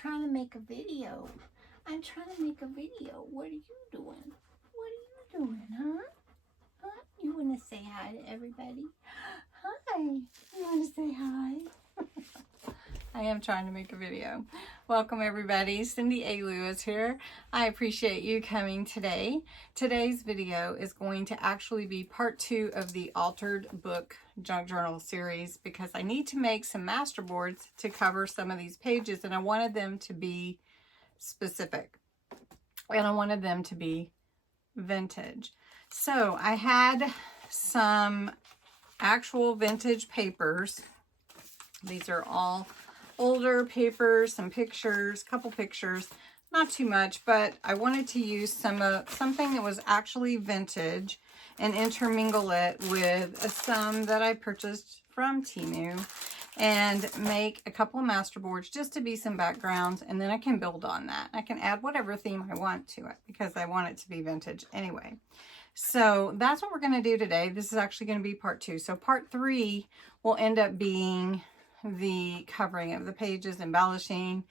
trying to make a video. I'm trying to make a video. What are you doing? What are you doing, huh? Huh? You want to say hi to everybody? Hi. You want to say hi? I am trying to make a video. Welcome everybody. Cindy A. Lewis here. I appreciate you coming today. Today's video is going to actually be part 2 of the Altered Book Junk Journal series because I need to make some masterboards to cover some of these pages, and I wanted them to be specific and I wanted them to be vintage. So I had some actual vintage papers. These are all older papers, some pictures, couple pictures, not too much, but I wanted to use something that was actually vintage and intermingle it with some that I purchased from Temu and make a couple of masterboards just to be some backgrounds, and then I can build on that. I can add whatever theme I want to it because I want it to be vintage anyway. So that's what we're going to do today. This is actually going to be part 2. So part 3 will end up being the covering of the pages, embellishing,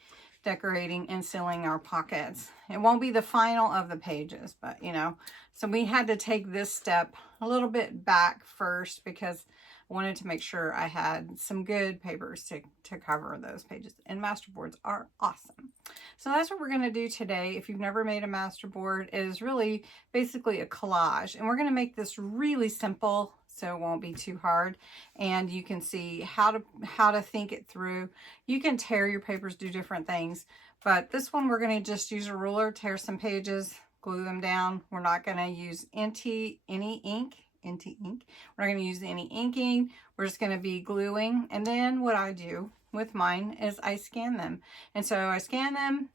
decorating, and sealing our pockets. It won't be the final of the pages, but you know, so we had to take this step a little bit back first because I wanted to make sure I had some good papers to cover those pages, and masterboards are awesome. So that's what we're going to do today. If you've never made a masterboard, it is really basically a collage, and we're going to make this really simple so it won't be too hard, and you can see how to think it through. You can tear your papers, do different things, but this one we're going to just use a ruler, tear some pages, glue them down. We're not going to use any ink. We're not going to use any inking. We're just going to be gluing, and then what I do with mine is I scan them, and so I scan them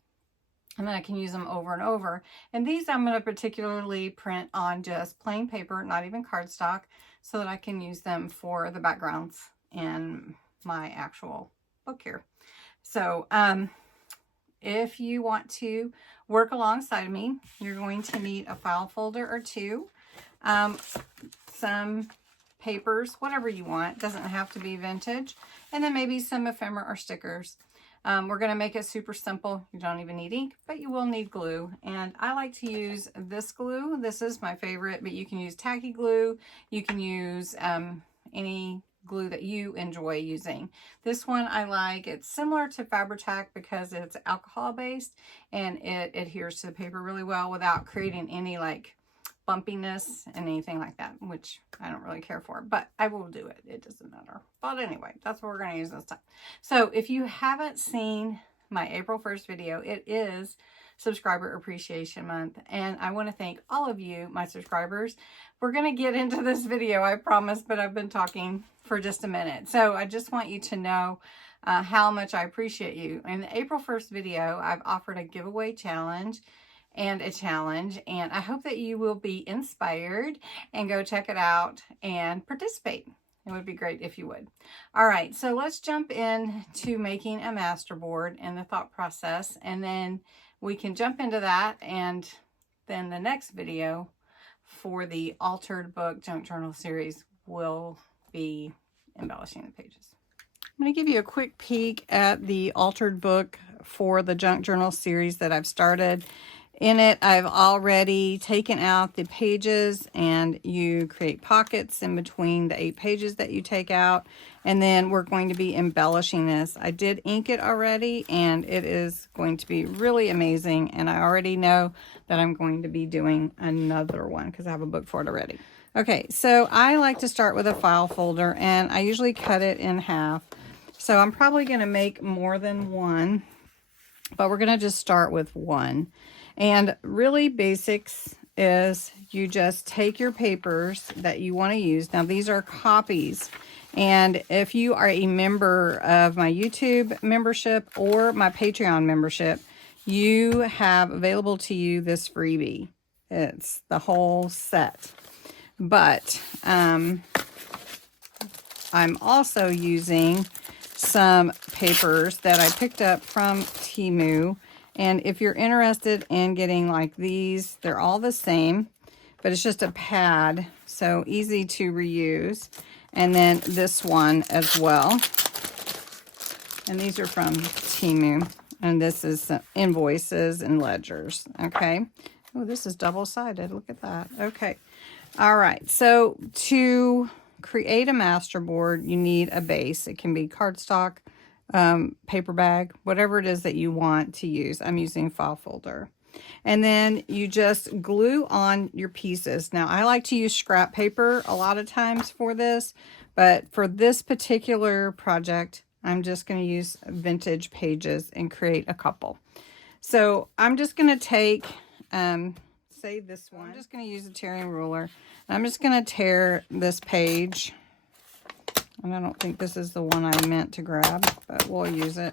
and then I can use them over and over. And these I'm going to particularly print on just plain paper, not even cardstock, so that I can use them for the backgrounds in my actual book here. So if you want to work alongside me, you're going to need a file folder or two, some papers, whatever you want, doesn't have to be vintage, and then maybe some ephemera or stickers. We're going to make it super simple. You don't even need ink, but you will need glue. And I like to use this glue. This is my favorite, but you can use tacky glue. You can use any glue that you enjoy using. This one I like. It's similar to Fabri-Tac because it's alcohol based and it adheres to the paper really well without creating any like bumpiness and anything like that, which I don't really care for, but I will do it. It doesn't matter. But anyway, that's what we're going to use this time. So if you haven't seen my April 1st video, it is Subscriber Appreciation Month, and I want to thank all of you, my subscribers. We're going to get into this video, I promise, but I've been talking for just a minute. So I just want you to know how much I appreciate you. In the April 1st video, I've offered a giveaway challenge and a challenge, and I hope that you will be inspired and go check it out and participate. It would be great if you would. All right, so let's jump into making a masterboard and the thought process, and then we can jump into that, and then the next video for the Altered Book Junk Journal series will be embellishing the pages. I'm going to give you a quick peek at the Altered Book for the Junk Journal series that I've started. In it, I've already taken out the pages, and you create pockets in between the 8 pages that you take out, and then we're going to be embellishing this. I did ink it already, and it is going to be really amazing, and I already know that I'm going to be doing another one because I have a book for it already. Okay, so I like to start with a file folder, and I usually cut it in half. So I'm probably going to make more than one, but we're going to just start with one. And really basics is you just take your papers that you want to use. Now these are copies, and if you are a member of my YouTube membership or my Patreon membership, you have available to you this freebie. It's the whole set. But I'm also using some papers that I picked up from Temu. And if you're interested in getting like these, they're all the same, but it's just a pad, so easy to reuse. And then this one as well. And these are from Temu. And this is some invoices and ledgers. Okay. Oh, this is double-sided. Look at that. Okay. All right. So to create a masterboard, you need a base. It can be cardstock, paper bag, whatever it is that you want to use. I'm using file folder. And then you just glue on your pieces. Now, I like to use scrap paper a lot of times for this, but for this particular project, I'm just going to use vintage pages and create a couple. So I'm just going to take, say this one. I'm just going to use a tearing ruler. And I'm just going to tear this page. And I don't think this is the one I meant to grab, but we'll use it.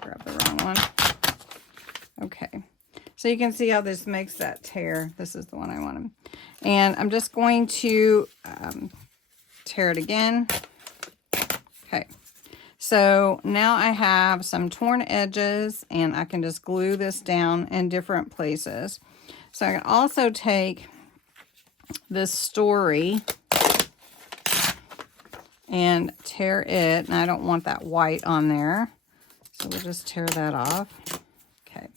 Grab the wrong one. Okay, so you can see how this makes that tear. This is the one I wanted. And I'm just going to tear it again. Okay, so now I have some torn edges, and I can just glue this down in different places. So I can also take this story and tear it, and I don't want that white on there, so we'll just tear that off. Okay.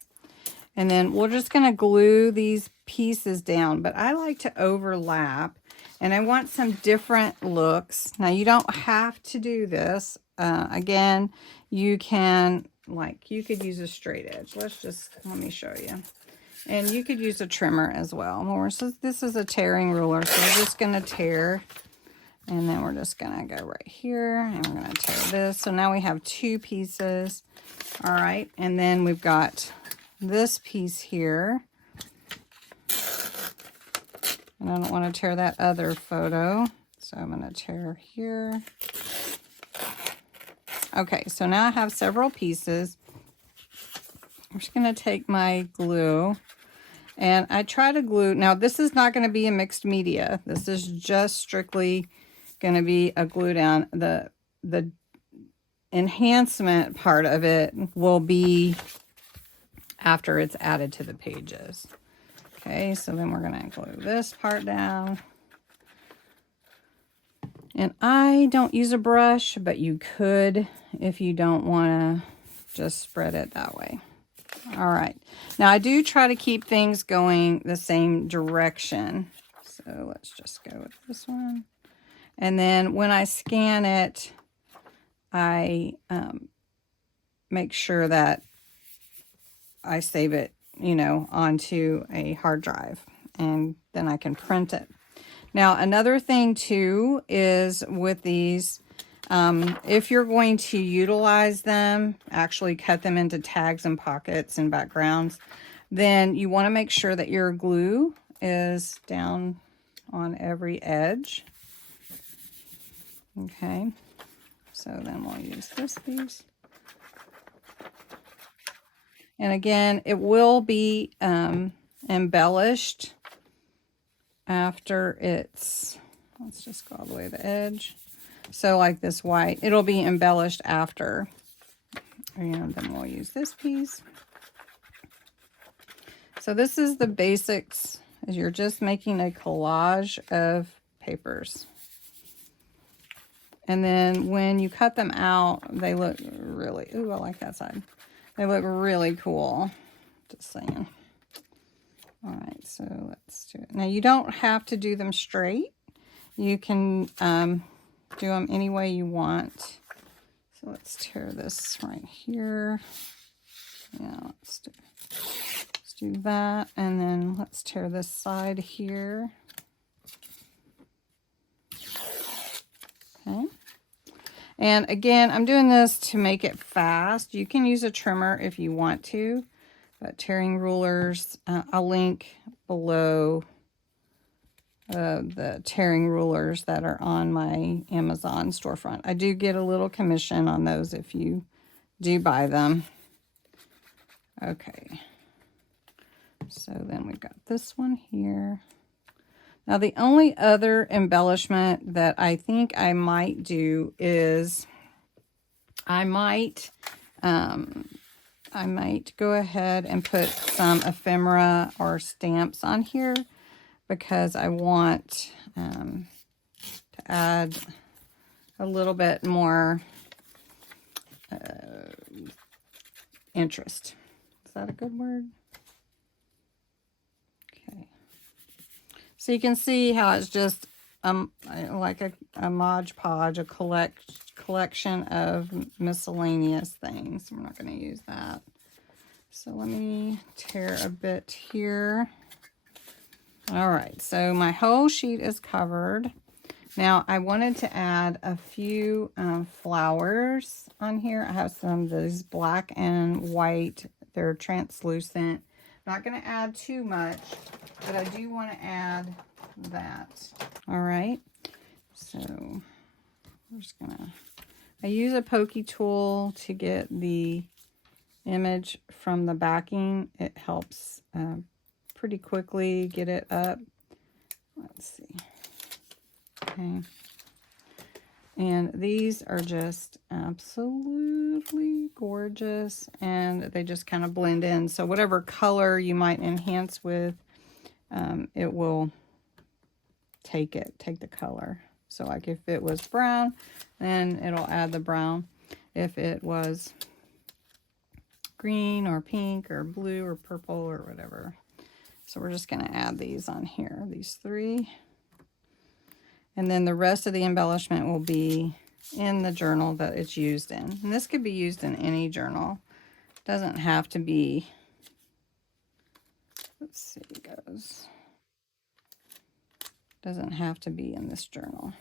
And then we're just going to glue these pieces down, but I like to overlap, and I want some different looks. Now, you don't have to do this. Again, you can, like, you could use a straight edge. Let me show you. And you could use a trimmer as well. This is a tearing ruler, so we're just going to tear, and then we're just going to go right here, and we're going to tear this. So now we have two pieces. All right, and then we've got this piece here, and I don't want to tear that other photo, so I'm going to tear here. Okay, so now I have several pieces. I'm just going to take my glue, and I try to glue. Now, this is not going to be a mixed media. This is just strictly going to be a glue down. The enhancement part of it will be after it's added to the pages. Okay, so then we're going to glue this part down. And I don't use a brush, but you could if you don't want to just spread it that way. All right. Now, I do try to keep things going the same direction. So let's just go with this one. And then when I scan it, I make sure that I save it, onto a hard drive, and then I can print it. Now, another thing too is with these, if you're going to utilize them, actually cut them into tags and pockets and backgrounds, then you want to make sure that your glue is down on every edge. Okay, so then we'll use this piece. And again, it will be embellished after it's, let's just go all the way to the edge. So like this white, it'll be embellished after. And then we'll use this piece. So this is the basics, is you're just making a collage of papers. And then when you cut them out, they look really, ooh, I like that side. They look really cool. Just saying. All right, so let's do it. Now, you don't have to do them straight. You can do them any way you want. So let's tear this right here. Yeah, let's do that. And then let's tear this side here. Okay. And again, I'm doing this to make it fast. You can use a trimmer if you want to, but tearing rulers, I'll link below the tearing rulers that are on my Amazon storefront. I do get a little commission on those if you do buy them. Okay. So then we've got this one here. Now, the only other embellishment that I think I might do is I might go ahead and put some ephemera or stamps on here, because I want to add a little bit more interest. Is that a good word? Okay. So you can see how it's just like a Mod Podge, a collection of miscellaneous things. We're not going to use that. So let me tear a bit here. All right, so my whole sheet is covered. Now I wanted to add a few flowers on here. I have some of these black and white. They're translucent. I'm not going to add too much, but I do want to add that. All right, so we're just going to, I use a pokey tool to get the image from the backing. It helps pretty quickly get it up. Let's see. Okay. And these are just absolutely gorgeous, and they just kind of blend in. So whatever color you might enhance with, it will take the color. So like if it was brown, then it'll add the brown. If it was green or pink or blue or purple or whatever. So we're just going to add these on here, these 3. And then the rest of the embellishment will be in the journal that it's used in. And this could be used in any journal. It doesn't have to be, let's see, it goes. Doesn't have to be in this journal,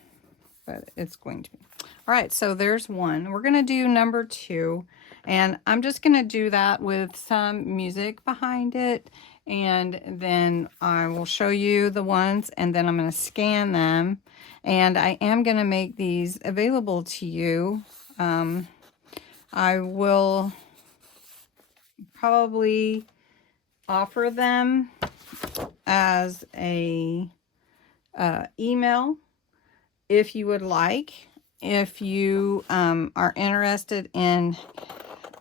but it's going to be. All right, so there's one. We're going to do number 2. And I'm just going to do that with some music behind it. And then I will show you the ones, and then I'm going to scan them. And I am going to make these available to you. I will probably offer them as a email if you would like. If you are interested in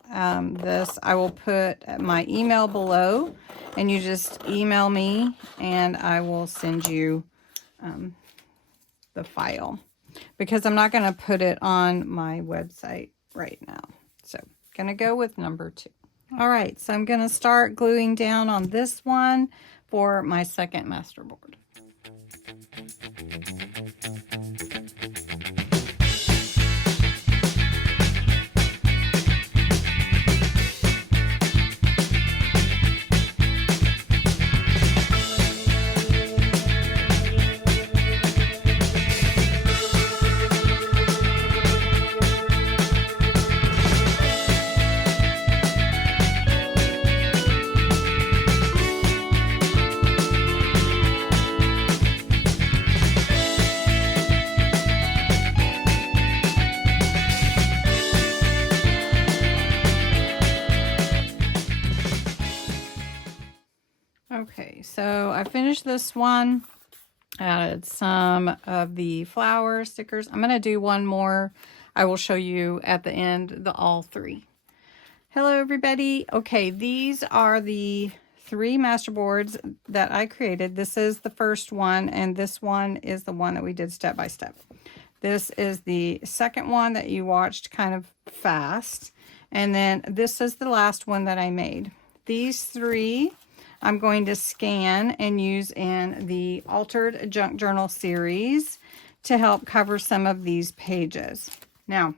this, I will put my email below, and you just email me and I will send you the file, because I'm not going to put it on my website right now. So going to go with number 2. All right, so I'm going to start gluing down on this one for my second masterboard. Okay, so I finished this one, added some of the flower stickers. I'm going to do one more. I will show you at the end all 3. Hello, everybody. Okay, these are the 3 masterboards that I created. This is the first one, and this one is the one that we did step by step. This is the second one that you watched kind of fast, and then this is the last one that I made. These 3 I'm going to scan and use in the Altered Junk Journal series to help cover some of these pages. Now,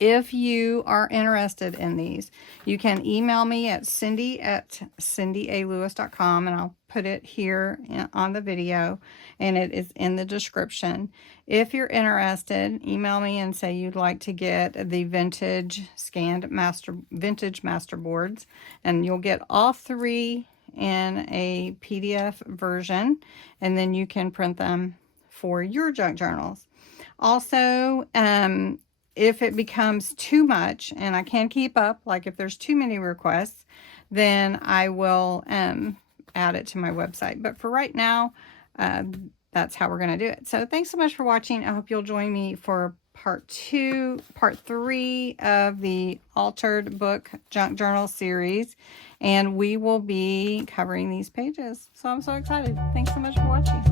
if you are interested in these, you can email me at cindy@cindyaLewis.com, and I'll put it here on the video, and it is in the description. If you're interested, email me and say you'd like to get the vintage masterboards, and you'll get all 3 in a PDF version, and then you can print them for your junk journals. Also, if it becomes too much and I can't keep up, like if there's too many requests, then I will add it to my website. But for right now, that's how we're going to do it. So thanks so much for watching. I hope you'll join me for part 3 of the Altered Book Junk Journal series, and we will be covering these pages. So I'm so excited. Thanks so much for watching.